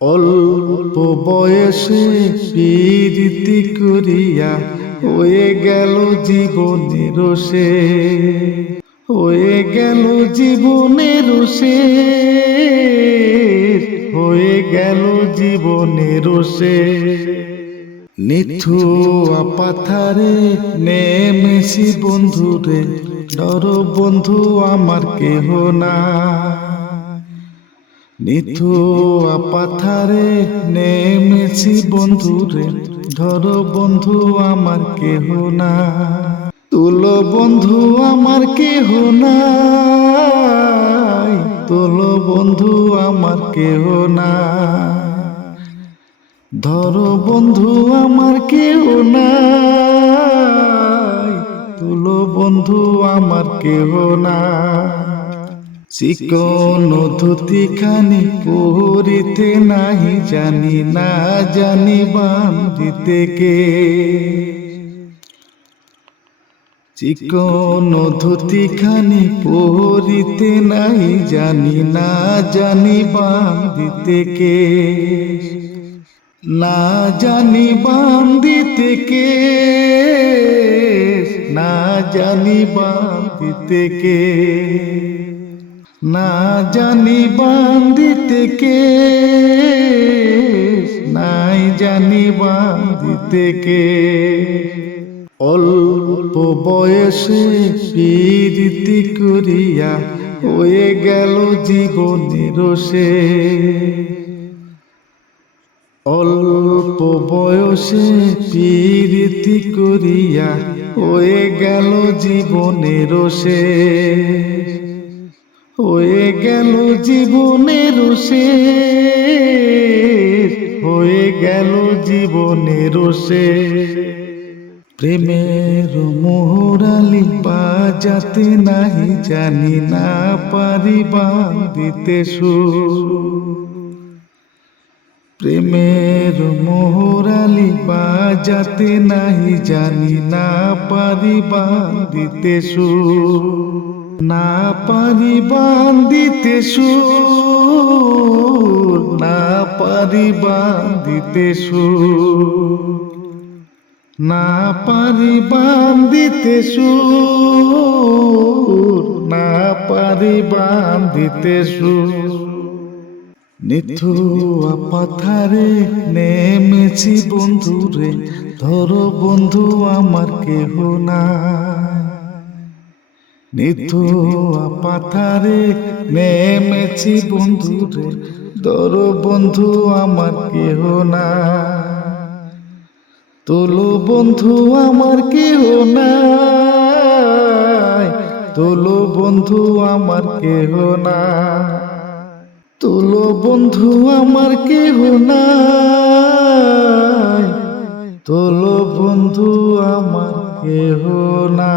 অল্প বয়সে প্রীতি করিয়া হয়ে গেল জীবনের শেষ, হয়ে গেল জীবনের শেষ, হয়ে গেল জীবনের শেষ। নিথুয়া পাথারে নেমেছি বন্ধুরে, ডর বন্ধু আমার কেহ না। নিথুয়া পাথারে নেমেছি বন্ধুরে, ধরো বন্ধু আমার কেহ না। তুলো বন্ধু আমার কেহ নাই, তুলো বন্ধু আমার কেহ না। ধরো বন্ধু আমার কেহ নাই, তুলো বন্ধু আমার কেহ না। চিকন ধুতি খানি পরিতে নাহি জানি, না জানি বান্ধিতে কে। চিকন ধুতি খানি পরিতে নাহি জানি, না জানি বান্ধিতে কে। না জানি বান্ধিতে কে, না জানি বান্ধিতে কে। না জানি বান্ধিতে কে, নাই জানি বান্ধিতে কে। অল্প বয়সে প্রীতি করিয়া হয়ে গেল জীবনের শেষ। অল্প বয়সে প্রীতি করিয়া হয়ে গেল জীবনের শেষ, হয়ে গেল জীবনের শেষ, হয়ে গেল জীবনের শেষ। প্রেমের মোহরালি বাজাতে নাহি জানি, না পারি বাঁধিতে সুর। প্রেমের মোহরালি বাজাতে নাহি জানি, না পারি বাঁধিতে সুর। না পারি বাঁধিতে সুর, না পারি বাঁধিতে সুর। না পারি বাঁধিতে সুর, না পারি বাঁধিতে সুর। নিথুয়া পাথারে নেমেছি বন্ধুরে, ধরো বন্ধু আমার কেহ না। নিথুয়া পাথারে নেমেছি বন্ধুরে, ধরো বন্ধু আমার কেহ না। তোলো বন্ধু আমার কেহ নাই, তোলো বন্ধু আমার কেহ না। তোলো বন্ধু আমার কেহ নাই, তোলো বন্ধু আমার কেহ না।